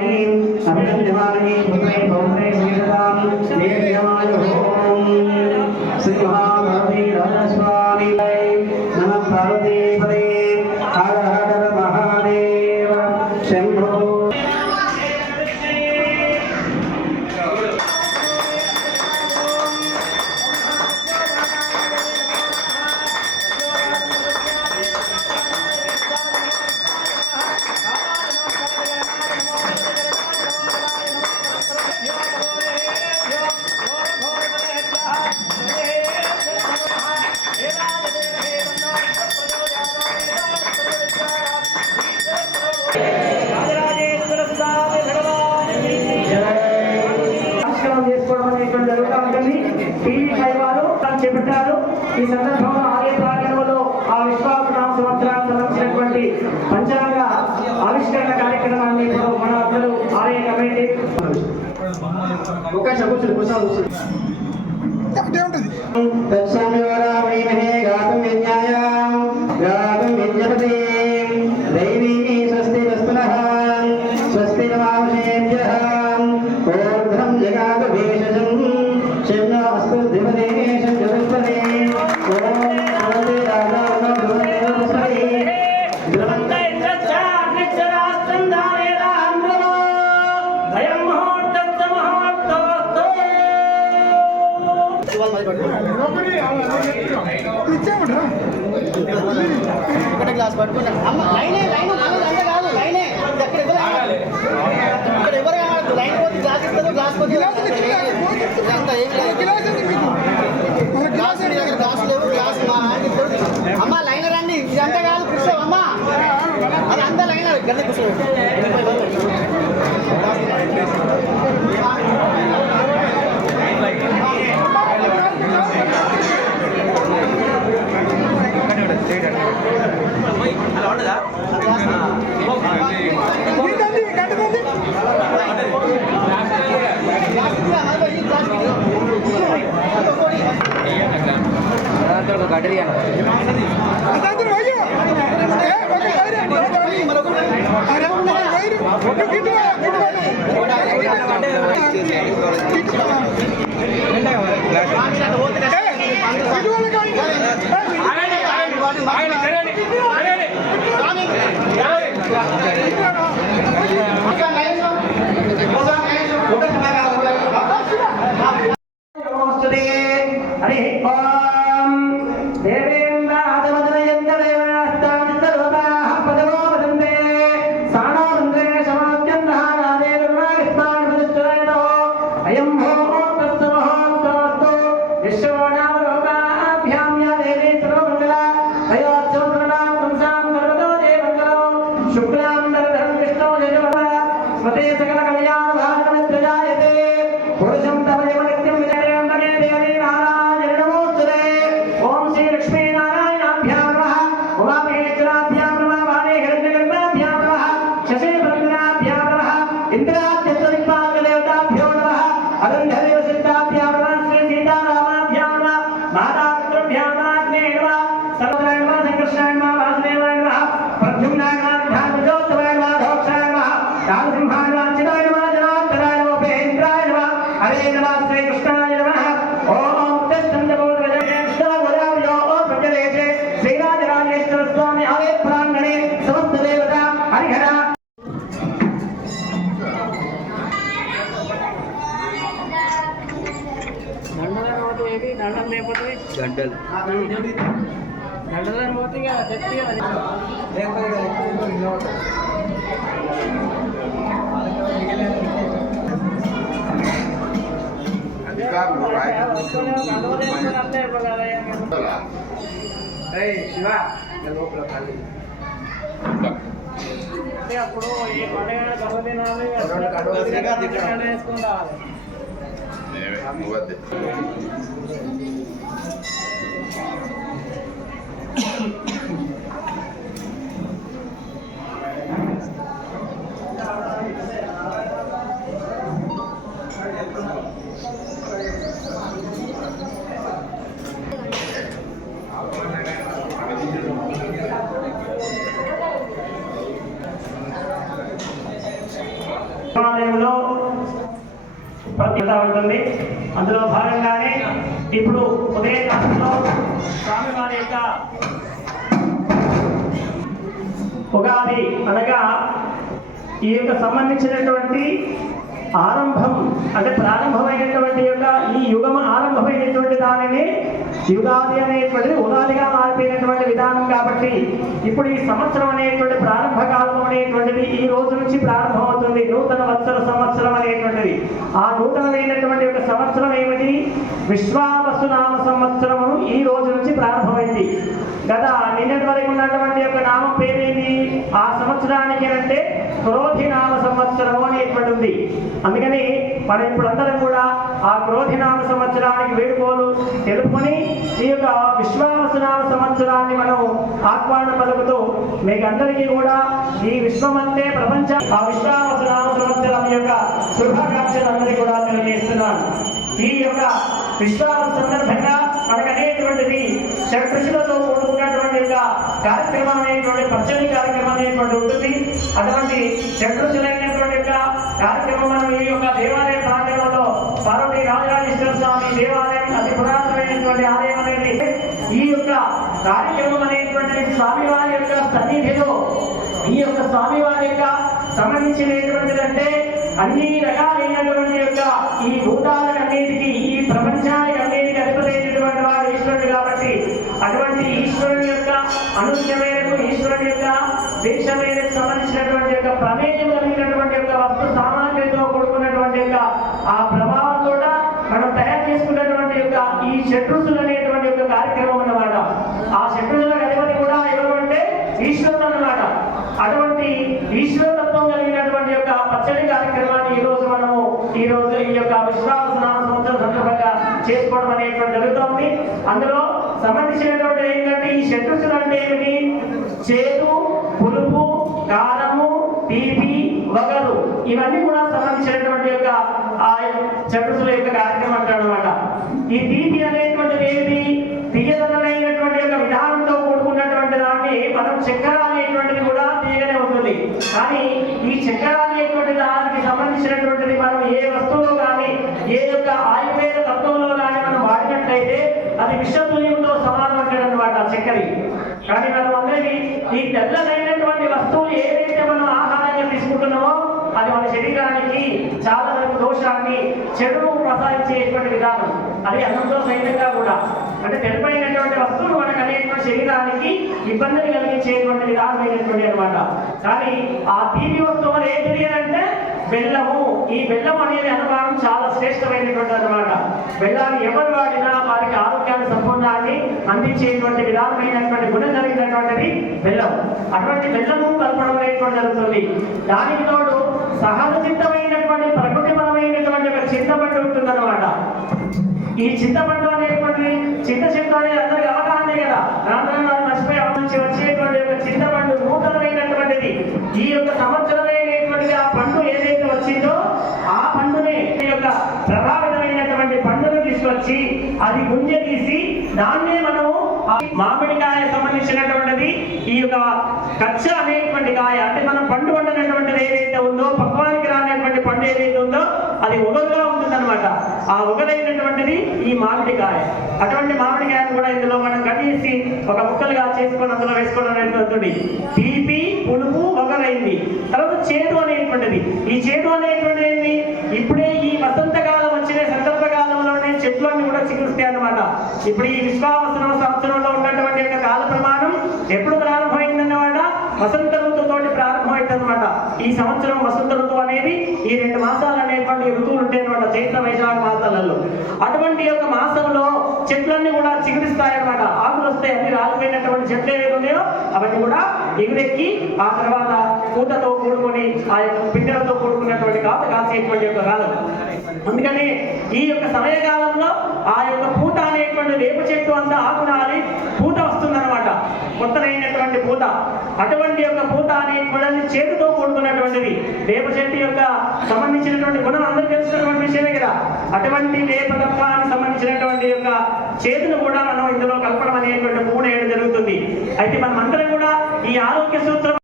स्वामी अभिनंदनानि पुत्रे पौत्रे वीरदां देव्यमायुः श्री महाभारती राजस्वामी नमः पार्वतीपदे हर हर महादेव शंभो చేపట్టారు. ఈ సందర్భంలో ఆలయ ప్రాంగణంలో ఆ విశ్వాసనామ సంవత్సరానికి సంబంధించినటువంటి పంచాంగ ఆవిష్కరణ కార్యక్రమాన్ని ఇప్పుడు మన అందరూ ఆలయ కమిటీ ఒకటే గ్లాస్ పట్టుకున్నా అమ్మ లైనే లైన్ అంటే కాదు లైనే ఇక్కడ ఎవరు కాదు లైన్ పోతే గ్లాస్ ఇస్తారు గ్లాస్ పోతే అంతా ఏం లేదు గ్లాస్ గ్లాస్ లేవు గ్లాస్ అమ్మ లైన్ రండి ఇదంతా కాదు కూర్చో అమ్మ అది అంతా లైన్ గడ్డ కూర్చో గంటలు దండలు పోతే చెప్పి శివ లోపల అప్పుడు ఈ పండుగ గర్వదినాలు వేసుకుని రావాలి. దేవాలయంలో ఉంటుంది. అందులో భాగంగానే ఇప్పుడు ఉదయకాలంలో స్వామివారి యొక్క ఉగాది అనగా ఈ యొక్క సంబంధించినటువంటి ఆరంభం అంటే ప్రారంభమైనటువంటి యొక్క ఈ యుగం ఆరంభమైనటువంటి దానిని యుగాది అనేటువంటిది ఉగాదిగా మారిపోయినటువంటి విధానం కాబట్టి ఇప్పుడు ఈ సంవత్సరం అనేటువంటి ప్రారంభ కాలం అనేటువంటిది ఈ రోజు నుంచి ప్రారంభమవుతుంది. నూతన వత్సర సంవత్సరం అనేటువంటిది ఆ నూతనమైనటువంటి యొక్క సంవత్సరం ఏమిటి? విశ్వావసునామ సంవత్సరము ఈ రోజు నుంచి ప్రారంభమైంది కదా. నిన్నటి వరకు ఉన్నటువంటి యొక్క నామం పేరేది ఆ సంవత్సరానికి అంటే క్రోధినామ సంవత్సరము అనేటువంటి ఉంది. అందుకని మనం ఇప్పుడందరం కూడా ఆ క్రోధినామ సంవత్సరానికి వేడుకోలు తెలుపుకొని ఈ యొక్క విశ్వావసునామ సంవత్సరాన్ని మనం ఆహ్వానం పలుకుతూ మీకు అందరికీ కూడా ఈ విశ్వమంతే ప్రపంచ ఆ విశ్వావసునామ సంవత్సరం యొక్క శుభాకాంక్షలందరికీ కూడా తెలియజేస్తున్నాను. ఈ యొక్క విశ్వాస సందర్భంగా మనకు అనేటువంటిది షడ్రుచులతో కూడుకున్నటువంటి యొక్క కార్యక్రమం అనేటువంటి పచ్చని కార్యక్రమం అనేటువంటి ఉంటుంది. అటువంటి షడ్రుచులైనటువంటి యొక్క కార్యక్రమం మనం ఈ యొక్క దేవాలయ ప్రాంగణంలో పార్వతీ రాజరాజేశ్వర స్వామి దేవాలయం అతి పురాతనమైనటువంటి ఆలయం అనేది ఈ యొక్క కార్యక్రమం అనేటువంటి స్వామివారి యొక్క సన్నిధిలో ఈ యొక్క స్వామివారి యొక్క సంబంధించినటువంటిదంటే అన్ని రకాలైనటువంటి యొక్క ఈ భూతాలన్నిటికీ ఈ ప్రపంచానికి అన్నిటికీ అధిపతైనటువంటి వాడు ఈశ్వరుడు కాబట్టి అటువంటి ఈశ్వరుని యొక్క అనుజ్ఞ మేరకు ఈశ్వరుని యొక్క దీక్ష మేరకు సంబంధించినటువంటి యొక్క ప్రమేయం కలిగినటువంటి యొక్క వస్తు సామాగ్రితో కూడుకున్నటువంటి యొక్క ఆ ప్రభావం కూడా మనం తయారు చేసుకున్నటువంటి యొక్క ఈ షడ్రుచులు అనేటువంటి యొక్క కార్యక్రమం అన్నమాట. ఆ షడ్రుచుల అధిపతి కూడా ఎవరు అంటే ఈశ్వరుడు అన్నమాట. అటువంటి ఈశ్వరతత్వం కలిగినటువంటి యొక్క పచ్చడి కార్యక్రమాన్ని ఈ రోజు ఈ యొక్క విశ్వావసునామ సంవత్సరం సందర్భంగా చేసుకోవడం అనేటువంటి జరుగుతుంది. అందులో సంబంధించినటువంటి ఏంటంటే ఈ షడ్రుచులు అంటే ఏమిటి? చేదు, పులుపు, కారము, తీపి, వగరు ఇవన్నీ కూడా సంబంధించినటువంటి యొక్క ఆ షడ్రుచుల యొక్క కార్యక్రమం అంటాడు అనమాట. ఈ తీపి అనేటువంటిది ఏమిటి? తీయదనమైనటువంటి యొక్క విధానంతో కూడుకున్నటువంటి దాన్ని మనం చక్కెర అనేటువంటిది కూడా తీయగానే ఉంటుంది. కానీ ఈ చక్కెర అనేటువంటి దానికి సంబంధించినటువంటిది మనం ఏ వస్తువులో కానీ ఏ యొక్క ఆయుర్వేద తత్వంలో కానీ మనం వాడినట్లయితే అది విషతుల్యంతో సమానం అంటాడు అనమాట చక్కెర. కానీ మనం అందరికీ ఈ తెల్లనైనటువంటి వస్తువులు ఏదైతే మనం ఆహారంగా తీసుకుంటున్నామో అది మన శరీరానికి చాలా వరకు దోషాన్ని చెడును ప్రసాదించేటువంటి విధానం. అది అన్నంతో సైతంగా కూడా అంటే తెలుపైనటువంటి వస్తువులు మనకు అనేటువంటి శరీరానికి ఇబ్బందిని కలిగించేటువంటి విధానమైనటువంటి అనమాట. కానీ ఆ తీపి వస్తువు అని ఏంటిది అంటే బెల్లము. ఈ బెల్లం అనేది అనుభవం చాలా శ్రేష్టమైనటువంటి అనమాట. బెల్లాన్ని ఎవరు వాడినా వారికి ఆరోగ్యాన్ని సంపూర్ణాన్ని అందించేటువంటి విధానమైనటువంటి గుణం కలిగినటువంటిది బెల్లం. అటువంటి బెల్లము కలపడం అనేటువంటి జరుగుతుంది. దానికి తోడు సహజ సిద్ధమైనటువంటి ప్రకృతి పరమైనటువంటి ఒక చింతపండు ఉంటుందన్నమాట. ఈ చింతపండు అనేటువంటి చింత చెట్టు అనేది అందరికి అవగాహనే కదా. రామరాజు మర్చిపోయి నుంచి వచ్చేటువంటి యొక్క చింతపండు నూతనమైనటువంటిది. ఈ యొక్క సంవత్సరమైనటువంటి ఆ పండు ఏదైతే వచ్చిందో ఆ పండునే ఈ యొక్క ప్రభావితమైనటువంటి పండును తీసుకొచ్చి అది గుంజ తీసి దాన్నే మనము మామిడికాయ సంబంధించినటువంటిది ఈ యొక్క కచ్చ అనేటువంటి కాయ అంటే మనం పండు వండినటువంటిది ఏదైతే ఉందో పక్వానికి రానటువంటి పండు ఏదైతే ఉందో అది ఒగరుగా ఉంటుందన్నమాట. ఆ ఒగరైనటువంటిది ఈ మామిడికాయ. అటువంటి మామిడికాయను కూడా ఇందులో మనం కట్ చేసి ఒక ముక్కలుగా చేసుకొని అందులో వేసుకోవడం అనేటువంటిది తీపి, పులుపు, ఒగరైంది. తర్వాత చేదు అనేటువంటిది. ఈ చేదు అనేటువంటిది ఏంటి? ఇప్పుడే ఈ వసంతకాలం వచ్చిన సందర్భకాలంలోనే చెట్లు అన్ని కూడా చిగురుస్తాయి అన్నమాట. ఇప్పుడు ఈ విశ్వావసునామ సంవత్సరంలో ఉన్నటువంటి యొక్క కాల ప్రమాణం ఎప్పుడు ప్రారంభమైందన్నమాట? వసంత ఋతువుతోటి ప్రారంభమైందన్నమాట. ఈ సంవత్సరం వసంత ఋతువు అనేది ఈ 2 మాసాలు అనేటువంటి ఋతువులు ఉంటాయి అన్నమాట, చైత్ర వైశాఖ మాసాలలో. అటువంటి యొక్క మాసంలో చెట్లన్నీ కూడా చిగురిస్తాయన్నమాట. ఆకులు వస్తాయి. అన్ని రాలిపోయినటువంటి చెట్లు ఏవైతే ఉన్నాయో అవన్నీ కూడా ఎగురెక్కి ఆ తర్వాత పూతతో కూడుకొని ఆ యొక్క పిండలతో కూడుకున్నటువంటి కాత కాసేటువంటి యొక్క కాలం. అందుకని ఈ యొక్క సమయకాలంలో ఆ యొక్క పూత అనేటువంటి వేప చెట్టు అంతా ఆకునాలి పూత వస్తుందన్నమాట, కొత్తనైనటువంటి పూత. అటువంటి యొక్క పూత అనేటువంటి చేతితో కూడుకున్నటువంటిది. వేప చెట్టు యొక్క సంబంధించినటువంటి గుణం అందరికీ తెలిసినటువంటి విషయమే కదా. అటువంటి వేపతత్వానికి సంబంధించినటువంటి యొక్క చేతును కూడా మనం ఇందులో కలపడం అనేటువంటి 3 ఏడు జరుగుతుంది. అయితే మనం అందరం కూడా ఈ ఆరోగ్య సూత్రం